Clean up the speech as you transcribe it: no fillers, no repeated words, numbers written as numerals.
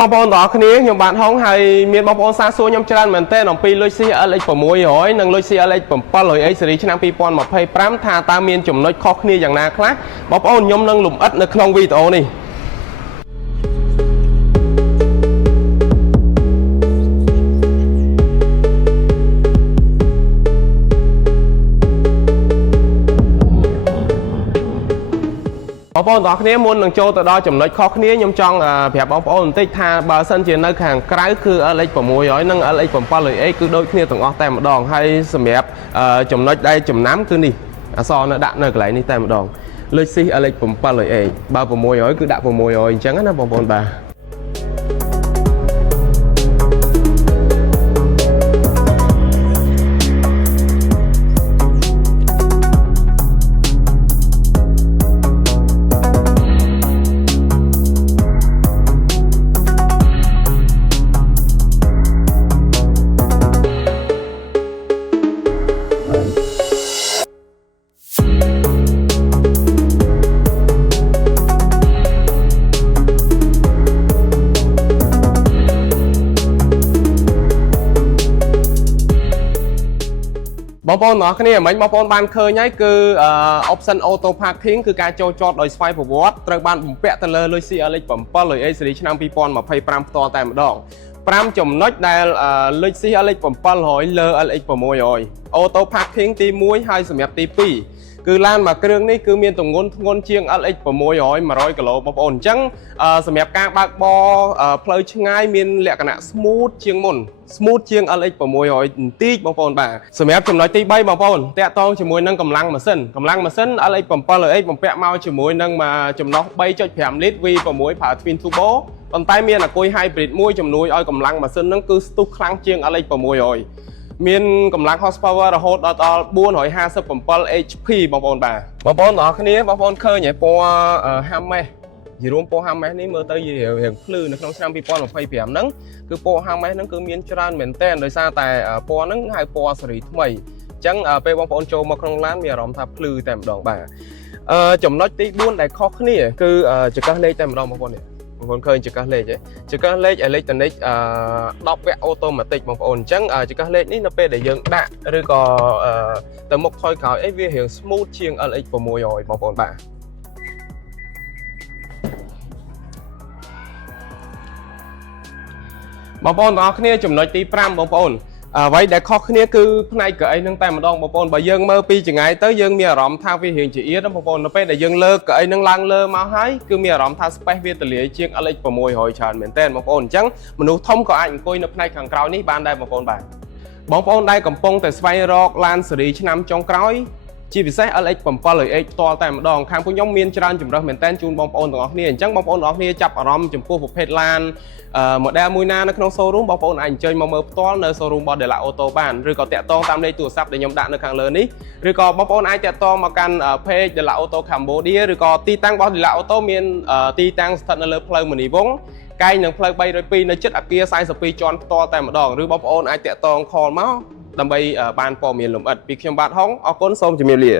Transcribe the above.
បងប្អូនទាំងអស់គ្នាខ្ញុំបាទហុងហើយមានបងប្អូនសាសួរខ្ញុំច្រើនមែនទែនអំពីលុយ CLX 600និងលុយ CLX 700 ស៊េរីឆ្នាំ2025ថាតើមានចំណុចខុសគ្នាយ៉ាងណាខ្លះបងប្អូនខ្ញុំនឹងលម្អិតនៅក្នុងវីដេអូនេះបងប្អូនទាំងអស់គ្នាមុននឹងចូលទៅដល់ចំណុចខុសគ្នាខ្ញុំចង់ប្រាប់បងប្អូនបន្តិចថាបើសិនជានៅខាងក្រៅគឺ LX 600និង LX 700 គឺដូចគ្នាទាំងអស់តែម្ដងហើយសម្រាប់ចំណុចដែលចំណាំគឺនេះអក្សរនៅដាក់នៅកន្លែងនេះតែម្ដងលុយ LX 700 បើ600គឺដាក់600អញ្ចឹងណាបងប្អូនបាទបងប្អូនទាំងអស់គ្នាមិញបងប្អូនបានឃើញហើយគឺ option auto parking គឺការចូលចតដោយស្វ័យប្រវត្តិត្រូវបានបំពាក់ទៅលើលុយ CLX 700 ស៊េរីឆ្នាំ2025ផ្ទាល់តែម្ដង5ចំណុចដែលលុយ CLX 700លើ LX 600 auto parking ទី1ហើយសម្រាប់ទី2គឺឡានមួយគ្រឿងនេះគឺមានទម្ងន់ធ្ងន់ជាង LX 600 100គីឡូបងប្អូនអញ្ចឹងសម្រាប់ការបើកបរផ្លូវឆ្ងាយមានលក្ខណៈ smooth ជាងមុន smooth ជាង LX 600បន្តិចបងប្អូនបាទសម្រាប់ចំណុចទី3បងប្អូនតាក់ទងជាមួយនឹងកម្លាំងម៉ាស៊ីនLX 700 បំពាក់មកជាមួយនឹងចំណុះ 3.5 លីត្រ V6 ប្រើ Twin Turbo ប៉ុន្តែមានអាគុយ Hybrid មួយជំនួយឲ្យកម្លាំងម៉ាស៊ីនហ្នឹងគឺស្ទុះខ្លាំងជាង LX 600មានកម្លាំង horsepower រហូតដល់457 HP បងប្អូនបាទបងប្អូនទាំងអស់គ្នាបងប្អូនឃើញហើយពណ៌ Hermes និយាយរួមពណ៌ Hermes នេះមើលទៅរៀងភ្លឺនៅក្នុងឆ្នាំ2025ហ្នឹងគឺពណ៌ Hermes ហ្នឹងគឺមានច្រើនមែនទែនដោយសារតែពណ៌ហ្នឹងហៅពណ៌ស៊េរីថ្មីអញ្ចឹងពេលបងប្អូនចូលមកក្នុងឡានមានអារម្មណ៍ថាភ្លឺតែម្ដងបាទចំណុចទី4ដែលខុសគ្នាគឺចង្កឹះលេខតែម្ដងបងប្អូននេះបងប្អូនឃើញចង្កឹះលេខទេចង្កឹះលេខ Electronic 10 វគ្គ Automatic បងប្អូនអញ្ចឹងចង្កឹះលេខនេះនៅពេលដែលយើងដាក់ឬក៏ទៅមុខថយក្រោយអីវារៀង smooth ជាង LX 600បងប្អូនបាទបងប្អូនទាំងអស់គ្នាចំណុចទី5បងប្អូនអ្វីដែលខុសគ្នាគឺផ្នែកកៅអីនឹងតែម្ដងបងប្អូនបើយើងមើលពីចង្អែទៅយើងមានអារម្មណ៍ថាវារៀងជាអៀតបងប្អូននៅពេលដែលយើងលើកកៅអីនឹងឡើងលើមកហើយគឺមានអារម្មណ៍ថា space វាទលាយជាង LX 600ច្រើនមែនទែនបងប្អូនអញ្ចឹងមនុស្សធំក៏អាចអង្គុយនៅផ្នែកខាងក្រោយនេះបានដែរបងប្អូនបាទបងប្អូនដែលកំពុងតែស្វែងរកឡានស៊េរីឆ្នាំចុងក្រោយជាពិសេស LX 700 ផ្ទាល់តែម្ដងខាងពួកខ្ញុំមានច្រើនជម្រើសមែនទែនជូនបងប្អូនទាំងអស់គ្នាអញ្ចឹងបងប្អូនទាំងអស់គ្នាចាប់អារម្មណ៍ចំពោះប្រភេទឡានmodel មួយណានៅក្នុង showroom បងប្អូនអាចអញ្ជើញមកមើលផ្ទាល់នៅ showroom របស់ Dela Auto បានឬក៏តាក់ទងតាមលេខទូរស័ព្ទដែលខ្ញុំដាក់នៅខាងលើនេះឬក៏បងប្អូនអាចតាក់ទងមកកាន់ page Dela Auto Cambodia ឬក៏ទីតាំងរបស់ Dela Auto មានទីតាំងស្ថិតនៅលើផ្លូវមនីវង្សកែងនឹងផ្លូវ302នៅជិតអគារ42ជាន់ផ្ទាល់តែម្ដងឬបងប្អូនអាចតាក់ទង call មកដើម្បីបានព័ត៌មានលម្អិតពីខ្ញុំបាទហុងអរគុណសូមជម្រាបលា